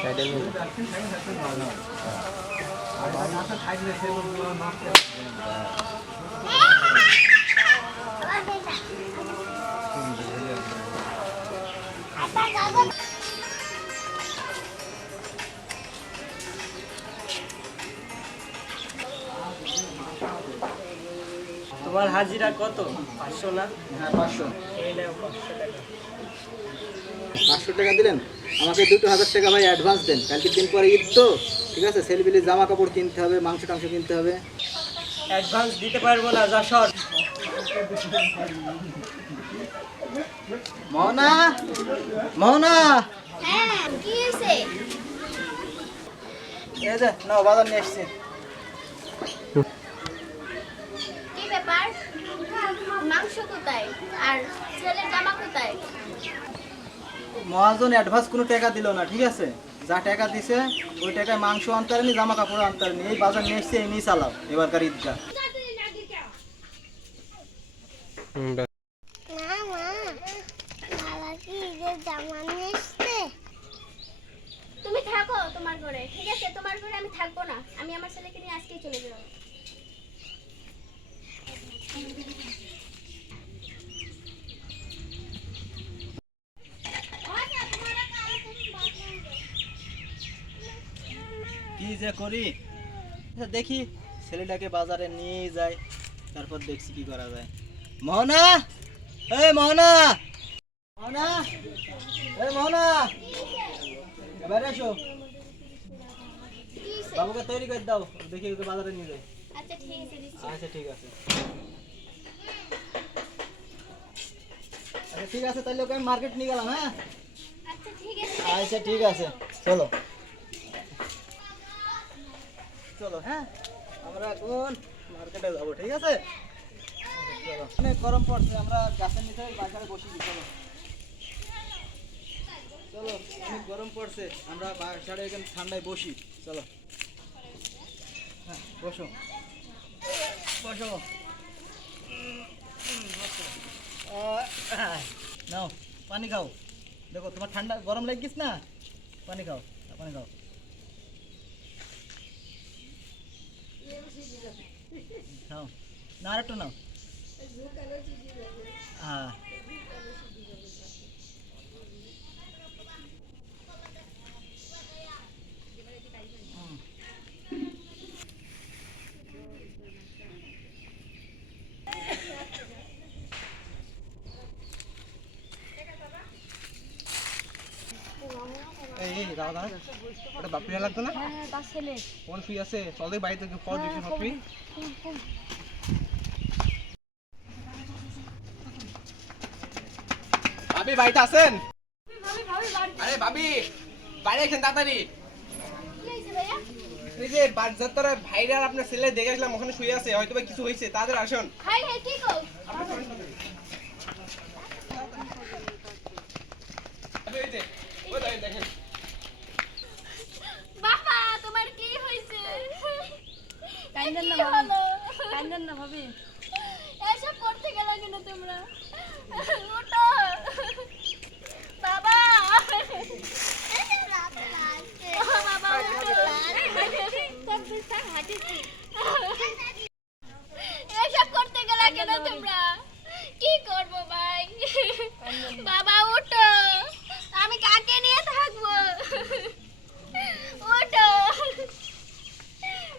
সাইডে তোমার হাজিরা কত? পাঁচশো না? হ্যাঁ পাঁচশো। এই নাও পাঁচশো টাকা। পাঁচশো টাকা দিলেন? আমাকে দুটো হাজার টাকা ভাই অ্যাডভান্স দেন। কালকে দিন পরে ঈদ তো ঠিক আছে? ছেলেপিলে জামা কাপড় কিনতে হবে মাংস টাংস কিনতে হবে। অ্যাডভান্স দিতে পারব না যা শর্ট মোহনা মোহনা হ্যাঁ কি হয়েছে? এই যে নাও বাজার নিয়ে এসছি কি ব্যাপার মাংস কোথায় আর ছেলের জামা কোথায় মহাজন অ্যাডভান্স কোনো টাকা দিল না ঠিক আছে? যা টাকা দিছে ওই টাকায় মাংস আনতারেনি জামা কাপড় আনতারেনি এই বাজার নিয়ে এসছি এই নিয়ে চালাও এবারকার ঈদটা তুমি থাকো তোমার ঘরে ঠিক আছে? তোমার ঘরে আমি থাকব না। আমি আমার ছেলেকে নিয়ে আজকেই চলে যাব। কি যে করি? আচ্ছা, দেখি ছেলেটাকে বাজারে নিয়ে যাই তারপর দেখছি কি করা যায়। মোহনা! এই মোহনা! মোহনা! এই মোহনা! এবারে এসো। বাবুকে তৈরি করে দাও দেখি ওকে বাজারে নিয়ে যাই। আচ্ছা ঠিক আছে আচ্ছা ঠিক আছে। আচ্ছা ঠিক আছে তাহলে ওকে আমি মার্কেট নিয়ে গেলাম হ্যাঁ? আচ্ছা ঠিক আছে চলো। চলো। হ্যাঁ। আমরা এখন মার্কেটে যাব ঠিক আছে? চলো অনেক গরম পড়ছে আমরা গাছের নিচে বাজারে বসি চলো। চলো অনেক গরম পড়ছে আমরা বাজারে এখানে ঠান্ডায় বসি চলো। হ্যাঁ বসো। বসো। আহ, নাও পানি খাও। দেখো তোমার ঠান্ডা গরম লাগিস না? পানি খাও পানি খাও। খাও না আর একটু নাও হ্যাঁ হুম। এই এই দাঁড়া দাঁড়া ওটা বাপরি লাগতো না? হ্যাঁ তার ছেলে। কোন ফ্রি আছে? চল দেখ বাড়িতে ফল দেখি বাপরি ভাবি বাড়িতে আছেন? আরে ভাবি বাইরে তাড়াতাড়ি। এই যে বাজার ভাইরা আপনার ছেলে দেখে আসলাম ওখানে শুয়ে আছে হয়তো কিছু হয়েছে তাদের আসুন। কি কান্দেন না ভাবি না ভাবি। এসব করতে গেল কেন তোমরা। বাবা। এসব করতে কেন তোমরা। কি করব ভাই? বাবা